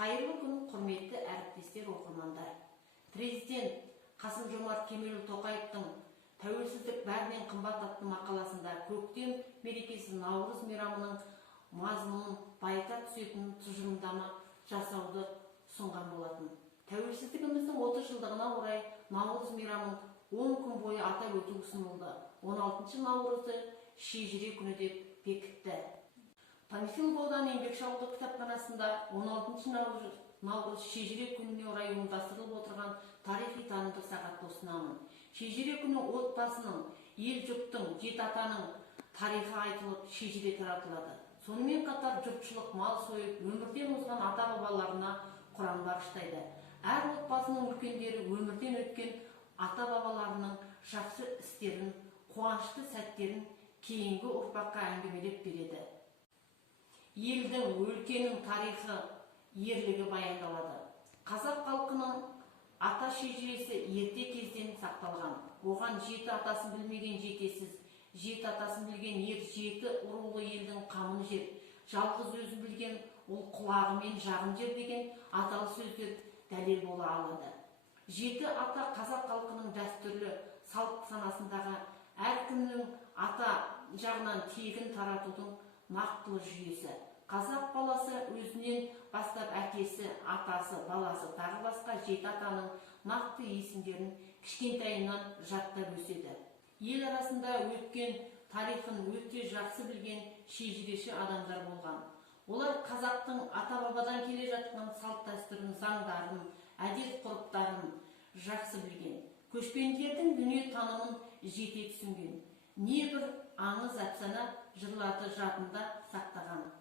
Қайырлы күн, құрметті әріптестер, оқырмандар. Президент Қасым-Жомарт Кемелұлы Тоқаевтың «Тәуелсіздік бәрінен қымбат» атты мақаласында көктем мерекесі Наурыз мейрамының мазмұнын байыта түсетін тұжырымдама жасауды ұсынған болатын. Тәуелсіздігіміздің 30 жылдығына орай Наурыз мейрамын 10 күн бойы атап өту ұсынылды. 16 наурызды шежіре күні деп бекітті. Панфилов ауданы еңбекші ауылдық кітапханасында 16 наурыз шежіре күніне орай ұйымдастырылып отырған тарихи танымдық сағатты ұсынамын. Шежіре күні отбасының, ел-жұрттың, жеті атаның тарихы айтылып, шежіре таратылады. Сонымен қатар жұртшылық мал сойып, өмірден озған ата-бабаларына құран бағыштайды. Әр отбасының үлкендері өмірден өткен ата-бабаларының жақсы істерін, қуанышты сәттерін кейінгі ұрпаққа әңгімелеп береді. Елдің, өлкенің тарихы, ерлігі баяндалады. Қазақ халқының ата шежіресі ерте кезден сақталған. Оған жеті атасын білмеген жетесіз, жеті атасын білген ер, жеті рулы елдің қамын жер, жалғыз өзін білген ол құлағымен жағын жер деген аталы сөздер дәлел бола алады. Жеті ата қазақ халқының дәстүрлі салт санасындағы әркімнің ата жағынан тегін таратудың нақтылы жүйесі. Қазақ баласы өзінен бастап әкесі, атасы, баласы, тағы басқа жеті атаның нақты есімдерін кішкентайынан жаттап өседі. Ел арасында өткен тарихын өте жақсы білген шежіреші адамдар болған. Олар қазақтың ата-бабадан келе жатқан салт дәстүрін, заңдарын, әдет-ғұрыптарын жақсы білген. Көшпенділердің дүние танымын жете түсінген. Небір аңыз әпсана жырларды жадында сақтаған.